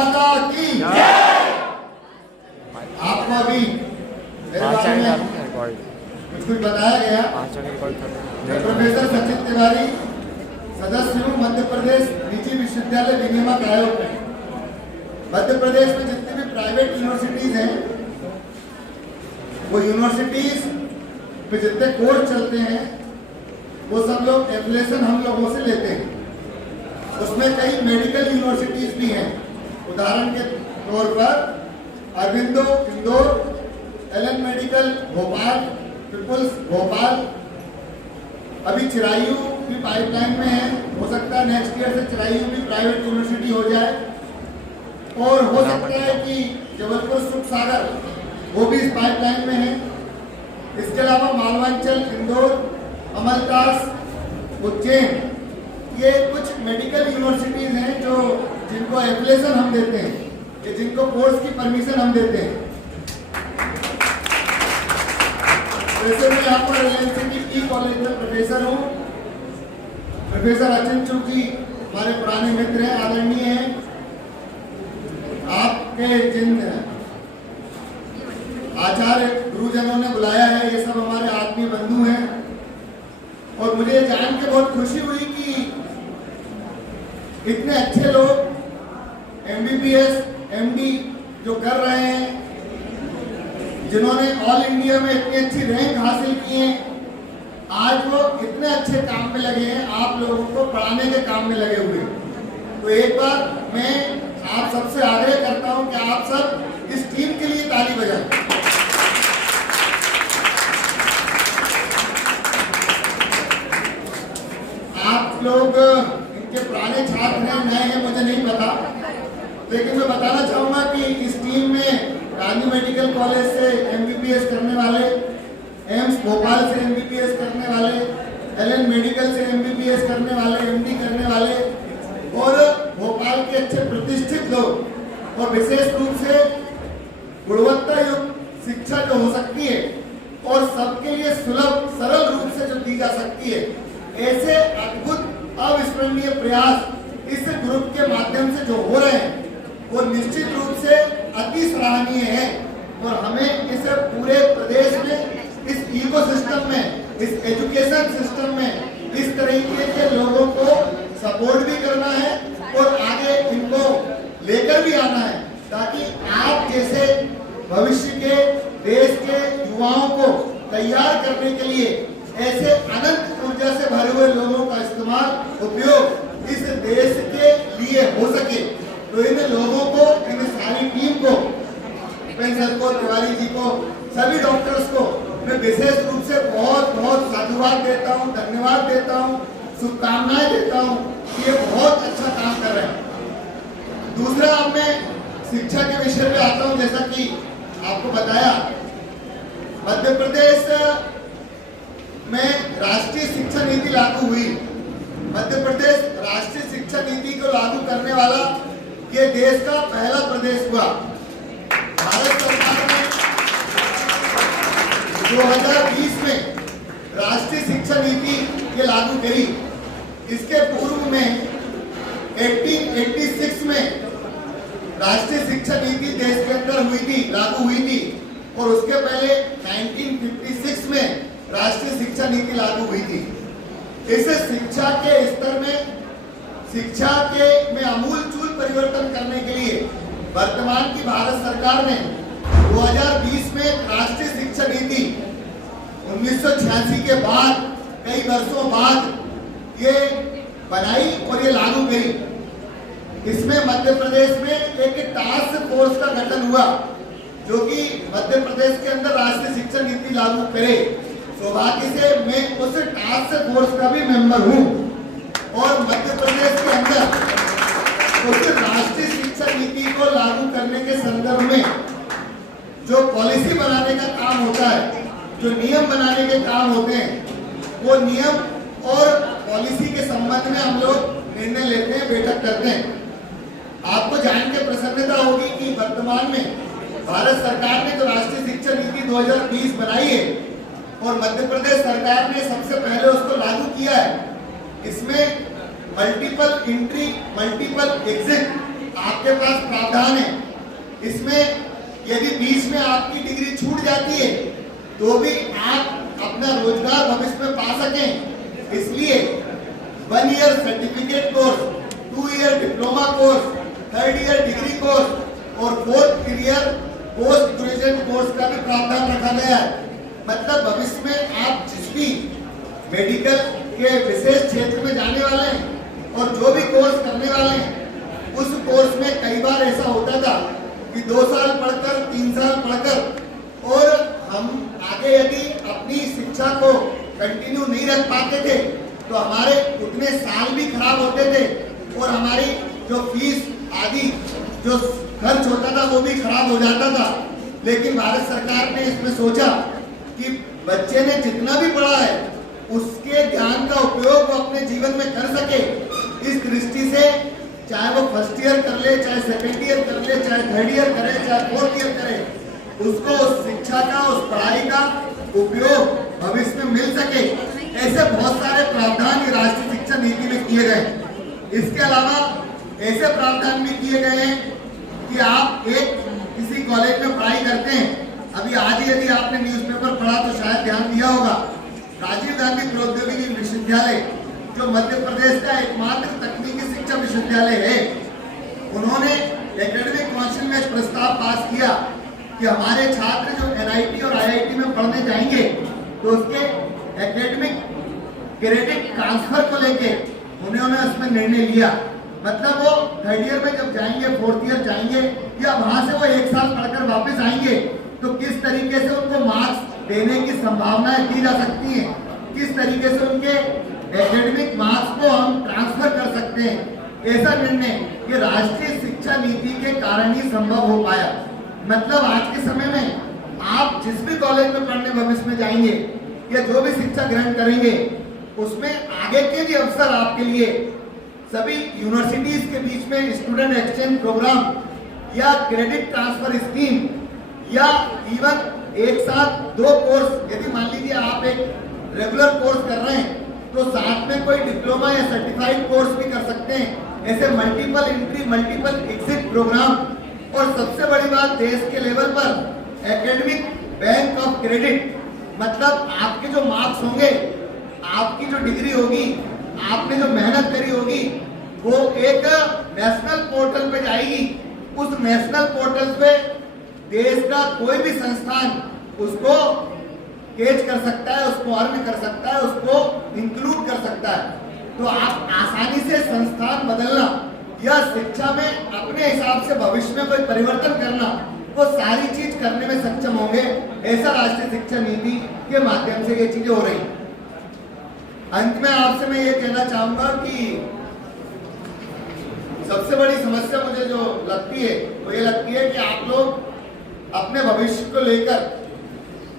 माता की आपको अभी मेरे बारे में कुछ बताया गया। मैं प्रोफेसर सचिन तिवारी, सदस्य हूँ मध्य प्रदेश निजी विश्वविद्यालय विनियामक आयोग में। मध्य प्रदेश में जितनी भी प्राइवेट यूनिवर्सिटीज हैं, वो यूनिवर्सिटीज में जितने कोर्स चलते हैं वो सब लोग एफिलिएशन हम लोगों से लेते हैं। उसमें कई मेडिकल यूनिवर्सिटीज भी हैं। उदाहरण के तौर पर Aurobindo Indore, Allen medical Bhopal, People's Bhopal, अभी चिरायू भी पाइपलाइन में है। हो सकता है नेक्स्ट ईयर से चिरायू भी प्राइवेट यूनिवर्सिटी हो जाए, और हो सकता है कि जबलपुर सुख सागर वो भी इस पाइपलाइन में है। इसके अलावा मालवांचल, इंदौर, अमलतास, उज्जैन, ये कुछ मेडिकल यूनिवर्सिटीज हैं जो जिनको एफिलिएशन हम देते हैं, कि जिनको कोर्स की परमिशन हम देते हैं। वैसे मैं यहाँ पर एलएनसी कॉलेज में प्रोफेसर हूँ। प्रोफेसर अचिन चूकी हमारे पुराने मित्र हैं, आदरणीय हैं। आपके जिन आचार्य गुरुजनों ने बुलाया है, ये सब हमारे आत्मीय बंधु हैं। और मुझे जान के बहुत खुशी हुई कि इतने अच्छे लोग एमबीबीएस, एमडी जो कर रहे हैं, जिन्होंने ऑल इंडिया में इतनी अच्छी रैंक हासिल की है, आज वो इतने अच्छे काम में लगे हैं, आप लोगों को पढ़ाने के काम में लगे हुए। तो एक बार मैं आप सबसे आग्रह करता हूं कि आप सब इस टीम के लिए ताली बजाएं। आप लोग इनके पुराने छात्र हैं, नए हैं, मुझे नहीं पता, लेकिन मैं बताना चाहूंगा कि इस टीम में गांधी मेडिकल कॉलेज से एमबीबीएस करने वाले, एम्स भोपाल से एमबीबीएस करने वाले, एलन मेडिकल से एमबीबीएस करने वाले, एमडी करने वाले, और भोपाल के अच्छे प्रतिष्ठित लोग, और विशेष रूप से गुणवत्ता युक्त शिक्षा जो हो सकती है और सबके लिए सुलभ सरल रूप से जो दी जा सकती है, ऐसे अद्भुत अविस्मरणीय प्रयास इस ग्रुप के माध्यम से जो हो रहे हैं वो निश्चित रूप से अति सराहनीय है। और हमें इस पूरे प्रदेश में, इस इकोसिस्टम में, इस एजुकेशन सिस्टम में इस तरीके के लोगों को सपोर्ट भी करना है और आगे इनको लेकर भी आना है, ताकि आप जैसे भविष्य के देश के युवाओं को तैयार करने के लिए ऐसे अनंत ऊर्जा से भरे हुए लोगों का इस्तेमाल, उपयोग इस देश के लिए हो सके। तो इन लोगों को, इन सारी टीम को, प्रोफेसर को, तिवारी जी को, सभी डॉक्टर्स को मैं विशेष रूप से बहुत बहुत साधुवाद देता हूँ, धन्यवाद देता हूँ, शुभकामनाएं देता हूँ कि ये बहुत अच्छा काम कर रहे हैं। दूसरा, अब मैं शिक्षा के विषय पे आता हूँ। जैसा कि आपको बताया, मध्य प्रदेश में राष्ट्रीय शिक्षा नीति लागू हुई। मध्य प्रदेश राष्ट्रीय शिक्षा नीति को लागू करने वाला ये देश का पहला प्रदेश हुआ। भारत सरकार ने 2020 में राष्ट्रीय शिक्षा नीति ये लागू करी। इसके पूर्व में 1886 में राष्ट्रीय शिक्षा नीति देश के अंदर हुई थी, लागू हुई थी, और उसके पहले 1956 में राष्ट्रीय शिक्षा नीति लागू हुई थी। इस शिक्षा के स्तर में, शिक्षा के में आमूलचूल परिवर्तन करने के लिए वर्तमान की भारत सरकार ने 2020 में राष्ट्रीय शिक्षा नीति 1986 के बाद कई वर्षों बाद ये बनाई और ये लागू करी। इसमें मध्य प्रदेश में एक टास्क फोर्स का गठन हुआ जो कि मध्य प्रदेश के अंदर राष्ट्रीय शिक्षा नीति लागू करे। सौभाग्य से मैं उस टास्क फोर्स का भी मेंबर हूँ, और मध्य प्रदेश के अंदर उस राष्ट्रीय शिक्षा नीति को लागू करने के संदर्भ में जो पॉलिसी बनाने का काम होता है, जो नियम बनाने के काम होते हैं, वो नियम और पॉलिसी के संबंध में हम लोग निर्णय लेते हैं, बैठक करते हैं। आपको जान के प्रसन्नता होगी कि वर्तमान में भारत सरकार ने जो राष्ट्रीय शिक्षा नीति 2020 बनाई है और मध्य प्रदेश सरकार ने सबसे पहले उसको लागू किया है। इसमें मल्टीपल एंट्री, मल्टीपल एग्जिट, आपके पास प्रावधान है। इसमें यदि बीच में आपकी डिग्री छूट जाती है तो भी आप अपना रोजगार भविष्य में पा सकें, इसलिए 1 year certificate course, 2 year diploma course, 3rd year degree course और 4th year post graduate course का भी प्रावधान रखा गया है। मतलब भविष्य में आप जिस भी मेडिकल के विशेष क्षेत्र में जाने वाले हैं और जो भी कोर्स करने वाले हैं, उस कोर्स में कई बार ऐसा होता था कि 2 साल पढ़कर, 3 साल पढ़कर और हम आगे यदि अपनी शिक्षा को कंटिन्यू नहीं रख पाते थे तो हमारे उतने साल भी खराब होते थे और हमारी जो फीस आदि जो खर्च होता था वो भी खराब हो जाता था। लेकिन भारत सरकार ने इसमें सोचा कि बच्चे ने जितना भी पढ़ा है उसके ज्ञान का उपयोग वो अपने जीवन में कर सके। इस दृष्टि से चाहे वो 1st ईयर कर ले, चाहे 2nd ईयर कर ले, चाहे 3rd ईयर करे, चाहे 4th ईयर करे, उसको उस शिक्षा का, उस पढ़ाई का उपयोग भविष्य में मिल सके। ऐसे बहुत सारे प्रावधान राष्ट्रीय शिक्षा नीति में किए गए। इसके अलावा ऐसे प्रावधान भी किए गए हैं कि आप किसी कॉलेज में पढ़ाई करते हैं, अभी आज ही यदि आपने न्यूज़पेपर पढ़ा तो शायद ध्यान दिया होगा, राजीव गांधी प्रौद्योगिकी विश्वविद्यालय जो मध्य प्रदेश का एकमात्र तकनीकी शिक्षा विश्वविद्यालय है, उन्होंने एकेडमिक काउंसिल में एक प्रस्ताव पास किया कि हमारे छात्र जो NIT और IIT में पढ़ने जाएंगे तो उसके एकेडमिक क्रेडिट ट्रांसफर को लेके उन्होंने उसमें निर्णय लिया। मतलब वो 3rd ईयर में जब जाएंगे, 4th ईयर जाएंगे या वहां से वो 1 साल पढ़कर वापस आएंगे तो किस तरीके से उनको मार्क्स देने की संभावनाएं दी जा सकती हैं, किस तरीके से उनके एकेडमिक मार्क्स को हम ट्रांसफर कर सकते हैं। ऐसा निर्णय ये राष्ट्रीय शिक्षा नीति के कारण ही संभव हो पाया। मतलब आज के समय में आप जिस भी कॉलेज में पढ़ने भविष्य में जाएंगे या जो भी शिक्षा ग्रहण करेंगे उसमें आगे के भी अवसर आपके लिए सभी यूनिवर्सिटीज के बीच में स्टूडेंट एक्सचेंज प्रोग्राम या क्रेडिट ट्रांसफर स्कीम या इवन एक साथ 2 कोर्स, यदि मान लीजिए आप एक रेगुलर कोर्स कर रहे हैं तो साथ में कोई डिप्लोमा या सर्टिफाइड कोर्स भी कर सकते हैं। ऐसे multiple entry, multiple exit programme. और सबसे बड़ी बात, देश के लेवल पर एकेडमिक बैंक ऑफ क्रेडिट, मतलब आपके जो मार्क्स होंगे, आपकी जो डिग्री होगी, आपने जो मेहनत करी होगी, वो एक नेशनल पोर्टल पे जाएगी। उस नेशनल पोर्टल पे देश का कोई भी संस्थान उसको कैच कर सकता है, उसको अर्न कर सकता है, उसको इंक्लूड कर सकता है। तो आप आसानी से संस्थान बदलना या शिक्षा में अपने हिसाब से भविष्य में कोई परिवर्तन करना, वो सारी चीज करने में सक्षम होंगे। ऐसा राष्ट्रीय शिक्षा नीति के माध्यम से ये चीजें हो रही। अंत में आपसे मैं ये कहना चाहूंगा कि सबसे बड़ी समस्या मुझे जो लगती है वो ये लगती है कि आप लोग अपने भविष्य को लेकर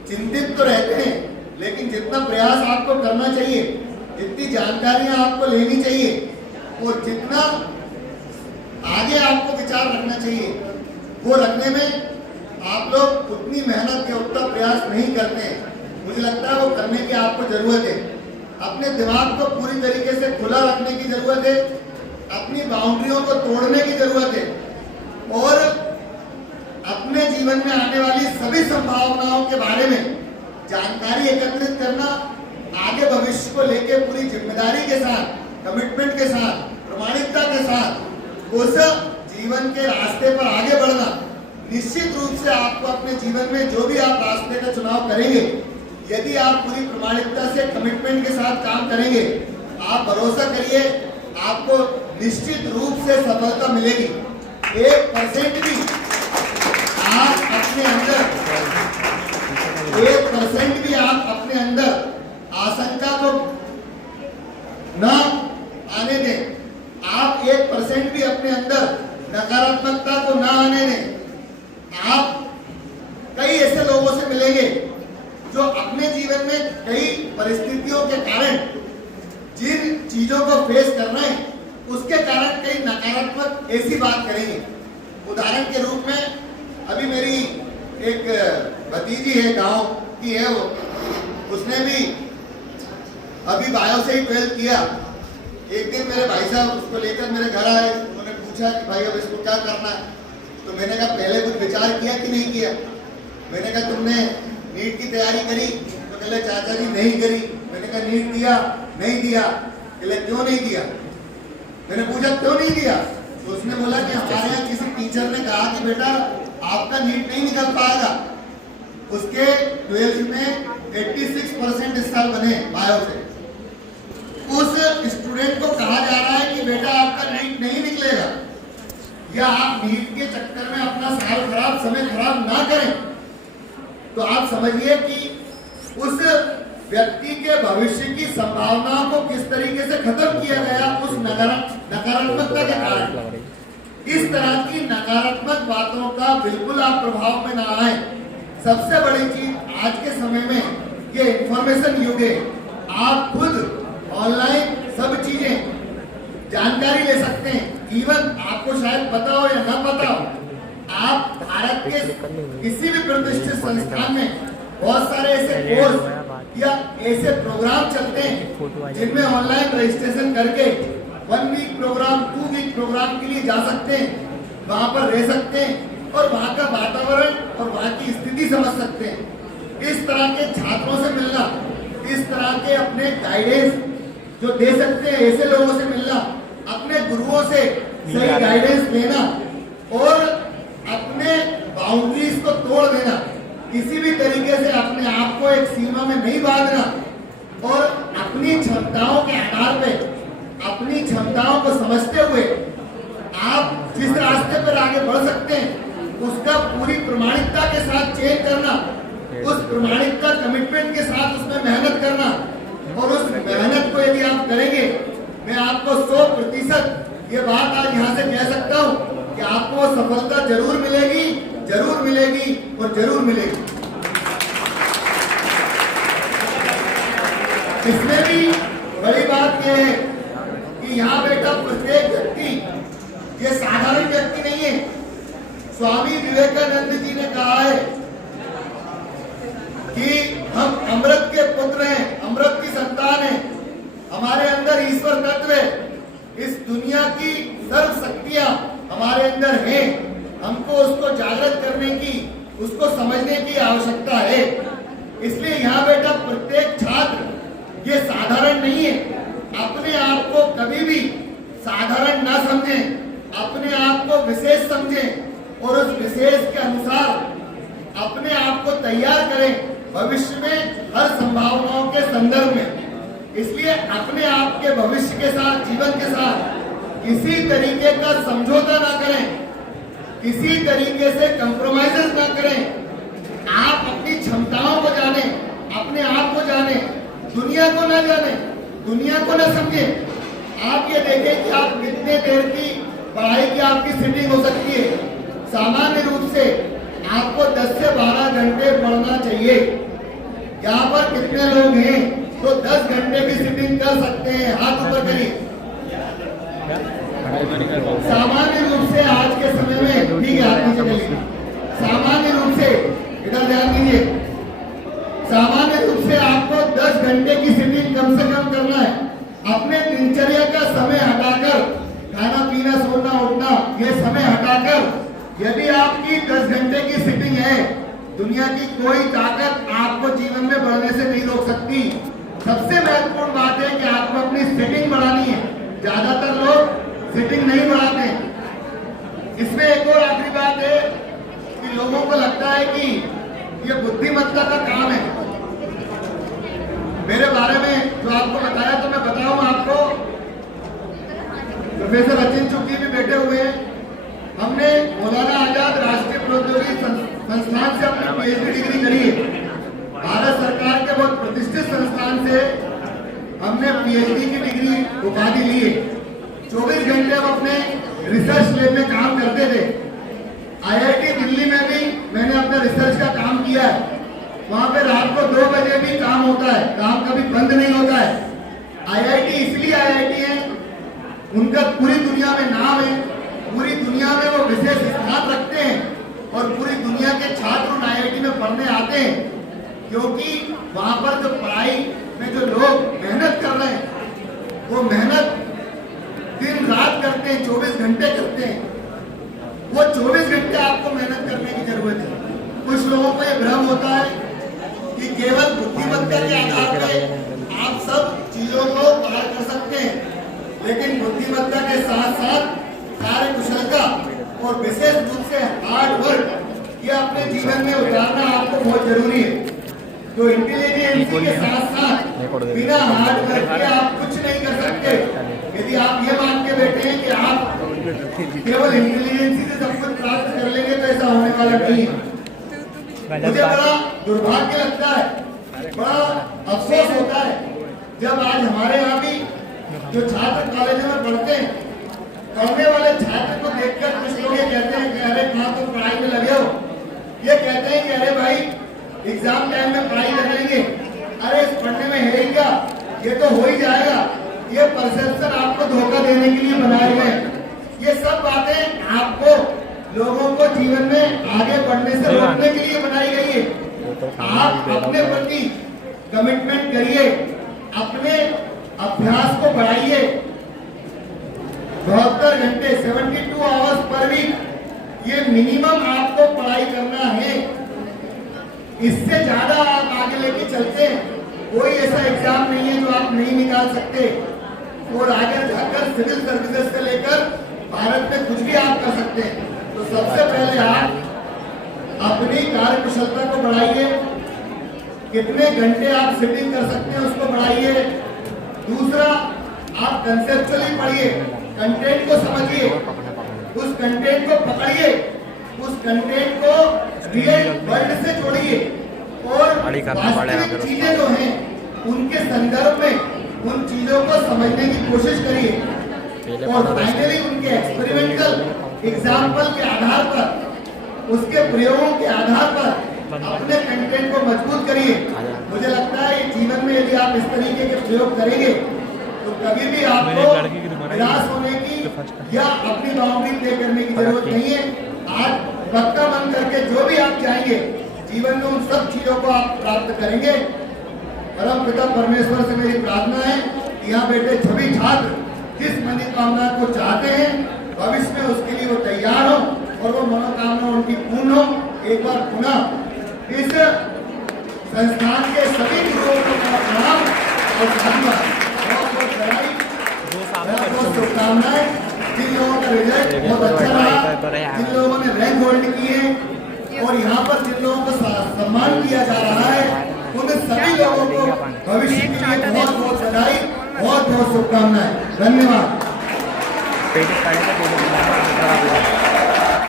चिंतित तो रहते हैं, लेकिन जितना प्रयास आपको करना चाहिए, जितनी जानकारियां आपको लेनी चाहिए और जितना आगे आपको विचार रखना चाहिए, वो रखने में आप लोग उतनी मेहनत या उतना प्रयास नहीं करते हैं। मुझे लगता है वो करने की आपको जरूरत है। अपने दिमाग को पूरी तरीके से खुला रखने की जरूरत है, अपनी बाउंड्रियों को तोड़ने की जरूरत है और अपने जीवन में आने वाली सभी संभावनाओं के बारे में जानकारी एकत्रित करना, आगे भविष्य को लेकर पूरी जिम्मेदारी के साथ, कमिटमेंट के साथ, प्रामाणिकता के साथ उस जीवन के रास्ते पर आगे बढ़ना। निश्चित रूप से आपको अपने जीवन में जो भी आप रास्ते का चुनाव करेंगे, यदि आप पूरी प्रामाणिकता से, कमिटमेंट के साथ काम करेंगे, आप भरोसा करिए आपको निश्चित रूप से सफलता मिलेगी। 1% भी आप अपने अंदर 1% भी आप अपने अंदर आशंका को न आने दें, आप 1% भी अपने अंदर नकारात्मकता को न आने दें। आप कई ऐसे लोगों से मिलेंगे जो अपने जीवन में कई परिस्थितियों के कारण जिन चीजों को फेस कर रहे हैं उसके कारण कई नकारात्मक ऐसी बात करेंगे। उदाहरण के रूप में अभी मेरी एक भतीजी है, गांव की है, वो उसने भी अभी बायो से ही 12th किया। एक दिन मेरे भाई साहब उसको लेकर मेरे घर आए, उन्होंने पूछा कि भाई अब इसको क्या करना है, तो मैंने कहा पहले कुछ विचार किया कि नहीं किया। मैंने कहा तुमने नीट की तैयारी करी? तो कहले चाचा जी नहीं करी। मैंने कहा नीट दिया? नहीं दिया। कहले क्यों नहीं दिया? मैंने पूछा क्यों नहीं दिया? तो उसने बोला कि हमारे यहाँ किसी टीचर ने कहा कि बेटा आपका नीट नहीं निकल पाएगा। उसके 12th में 86% इस साल बने बायो से। उस स्टूडेंट को कहा जा रहा है कि बेटा आपका नीट नहीं निकलेगा, या आप नीट के चक्कर में अपना साल खराब, समय खराब ना करें। तो आप समझिए कि उस व्यक्ति के भविष्य की संभावनाओं को किस तरीके से खत्म किया गया उस नकारात्मकता के कारण। इस तरह की नकारात्मक बातों का बिल्कुल आप प्रभाव में ना आए। सबसे बड़ी चीज आज के समय में ये इंफॉर्मेशन युग है। आप खुद ऑनलाइन सब चीजें जानकारी ले सकते हैं। इवन आपको शायद पता हो या ना पता हो, आप भारत के किसी भी प्रतिष्ठित संस्थान में बहुत सारे ऐसे कोर्स या ऐसे प्रोग्राम चलते हैं जिनमें ऑनलाइन रजिस्ट्रेशन करके 1 वीक प्रोग्राम, 2 वीक प्रोग्राम के लिए जा सकते हैं, वहां पर रह सकते हैं और वहां का वातावरण और वहां की स्थिति समझ सकते हैं। इस तरह के छात्रों से मिलना, इस तरह के अपने गाइडेंस जो दे सकते हैं ऐसे लोगों से मिलना, अपने गुरुओं से सही गाइडेंस लेना और अपने बाउंड्रीज को तोड़ देना, किसी भी तरीके से अपने आप को एक सीमा में नहीं बांधना और अपनी क्षमताओं के आधार पे, अपनी क्षमताओं को समझते हुए आप जिस रास्ते पर आगे बढ़ सकते हैं उसका पूरी प्रामाणिकता के साथ चेक करना, उस प्रामाणिकता कमिटमेंट के साथ उसमें मेहनत करना। और उस मेहनत को यदि आप करेंगे, मैं आपको 100% ये बात आज यहाँ से कह सकता हूँ कि आपको सफलता जरूर मिलेगी, जरूर मिलेगी और जरूर मिलेगी। इसमें भी बड़ी बात यह है कि यहाँ बेटा प्रत्येक व्यक्ति ये साधारण व्यक्ति नहीं है। स्वामी विवेकानंद जी ने कहा है कि हम अमृत के पुत्र हैं, अमृत की संतान हैं, हमारे अंदर ईश्वर तत्व है, इस दुनिया की सर्व शक्तियां हमारे अंदर हैं, हमको उसको जागृत करने की, उसको समझने की आवश्यकता है। इसलिए यहाँ बेटा प्रत्येक छात्र ये साधारण नहीं है। अपने आप को कभी भी साधारण ना समझें, अपने आप को विशेष समझें और उस विशेष के अनुसार अपने आप को तैयार करें भविष्य में हर संभावनाओं के संदर्भ में। इसलिए अपने आप के भविष्य के साथ, जीवन के साथ किसी तरीके का समझौता ना करें, किसी तरीके से कंप्रोमाइजेस ना करें। आप अपनी क्षमताओं को जाने, अपने आप को जाने, दुनिया को ना जाने, दुनिया को ना समझे। आप ये देखें कि आप कितने देर की पढ़ाई की आपकी सिटिंग हो सकती है। सामान्य रूप से आपको 10 से 12 घंटे पढ़ना चाहिए। यहाँ पर कितने लोग हैं तो 10 घंटे की सिटिंग कर सकते हैं? हाथ ऊपर करिए। सामान्य रूप से आज के समय में, ठीक है हाथ नीचे करिए। सामान्य रूप से इधर ध्यान दीजिए, सामान्य रूप से आपको 10 घंटे की सिटिंग कम से कम करना है। अपने दिनचर्या का समय हटाकर, खाना पीना, सोना उठना, ये समय हटाकर यदि आपकी 10 घंटे की सिटिंग है, दुनिया की कोई ताकत आपको जीवन में बढ़ने से नहीं रोक सकती। सबसे महत्वपूर्ण बात है कि आपको अपनी सिटिंग बढ़ानी है। ज्यादातर लोग सिटिंग नहीं बढ़ाते। इसमें एक और आखिरी बात है कि लोगों को लगता है कि ये बुद्धिमत्ता का काम है। मेरे बारे में जो आपको बताया तो मैं बताऊं आपको, प्रोफेसर अचिन चुकी भी बैठे हुए हैं। हमने मौलाना आजाद राष्ट्रीय प्रौद्योगिकी संस्थान से अपनी पीएचडी डिग्री करी है। भारत सरकार के बहुत प्रतिष्ठित संस्थान से हमने पीएचडी की डिग्री उपाधि ली है। 24 घंटे हम अपने रिसर्च लैब में काम करते थे। आईआईटी दिल्ली में भी मैंने अपने रिसर्च का काम किया है। वहां पे रात को 2 बजे भी काम होता है, काम कभी बंद नहीं होता है। आईआईटी इसलिए आईआईटी है, उनका पूरी दुनिया में नाम है, पूरी दुनिया में वो विशेष स्थान रखते हैं और पूरी दुनिया के छात्र उन आईआईटी में पढ़ने आते हैं, क्योंकि वहां पर जो पढ़ाई में जो लोग मेहनत कर रहे हैं वो मेहनत दिन रात करते हैं, 24 घंटे करते हैं, वो 24 घंटे आपको मेहनत करने की जरूरत है। कुछ लोगों को ये भ्रम होता है कि केवल बुद्धिमत्ता के आधार पर आप सब चीजों को पार कर सकते हैं, लेकिन बुद्धिमत्ता के साथ साथ कार्य कुशलता और विशेष रूप से हार्ड वर्क ये अपने जीवन में उतारना आपको बहुत जरूरी है। तो इंटेलिजेंसी के साथ साथ बिना हार्ड वर्क के आप कुछ नहीं कर सकते। यदि आप ये मान के बैठे हैं कि आप केवल इंटेलिजेंसी से सब कुछ प्राप्त कर लेंगे तो ऐसा होने वाला नहीं है। मुझे बड़ा दुर्भाग्य लगता है, बड़ा अफसोस होता है जब आज हमारे यहाँ भी जो छात्र कॉलेजों में पढ़ते हैं, पढ़ने वाले छात्र को देखकर कुछ लोग ये कहते हैं कि अरे कहाँ तुम पढ़ाई में लगे हो। ये कहते हैं कि अरे भाई एग्जाम टाइम में पढ़ाई कर लेंगे, अरे इस पढ़ने में है ही क्या, ये तो हो ही जाएगा। ये परसेप्शन आपको धोखा देने के लिए बनाए गए। ये सब बातें आपको लोगों को जीवन में आगे बढ़ने से रोकने के लिए बनाई गई है। आप अपने प्रति कमिटमेंट करिए, अपने अभ्यास को बढ़ाइए। 72 घंटे 72 आवर्स पर वीक ये मिनिमम आपको पढ़ाई करना है। इससे ज्यादा आप आगे लेके चलते कोई ऐसा एग्जाम नहीं है जो आप नहीं निकाल सकते। और आगे जाकर सिविल सर्विसेज से लेकर भारत में कुछ भी आप कर सकते हैं। तो सबसे पहले आप अपनी कार्य कुशलता को बढ़ाइए, कितने घंटे आप सिटिंग कर सकते हैं उसको बढ़ाइए। दूसरा, आप कंसेप्चुअली पढ़िए, कंटेंट को समझिए, उस कंटेंट को पकड़िए, उस कंटेंट को रियल वर्ल्ड से जोड़िए और वास्तविक चीजें जो हैं उनके संदर्भ में उन चीजों को समझने की कोशिश करिए। और फाइनली उनके एक्सपेरिमेंटल एग्जाम्पल के आधार पर, उसके प्रयोगों के आधार पर अपने कंटेंट को मजबूत करिए। मुझे लगता है जीवन में यदि आप इस तरीके के प्रयोग करेंगे तो कभी भी आपको निराश होने की या अपनी बाउंड्री तय करने की जरूरत नहीं है। आज पक्का मन करके जो भी आप चाहेंगे जीवन में उन सब चीजों को आप प्राप्त करेंगे। परम पिता परमेश्वर से मेरी प्रार्थना है कि यहाँ बैठे सभी छात्र जिस मनोकामना को चाहते हैं भविष्य में उसके लिए वो तैयार हो और वो मनोकामना उनकी पूर्ण हो। एक बार पुनः इस संस्थान के सभी गुरुओं को प्रणाम और धन्यवाद, बहुत बधाई, बहुत शुभकामनाएं। जिन लोगों का रिजल्ट बहुत अच्छा रहा, जिन लोगों ने रैंक होल्ड की है और यहाँ पर जिन लोगों को सम्मान किया जा रहा है, उन सभी लोगों को भविष्य के लिए बहुत बहुत बधाई, बहुत बहुत शुभकामनाएं। धन्यवाद।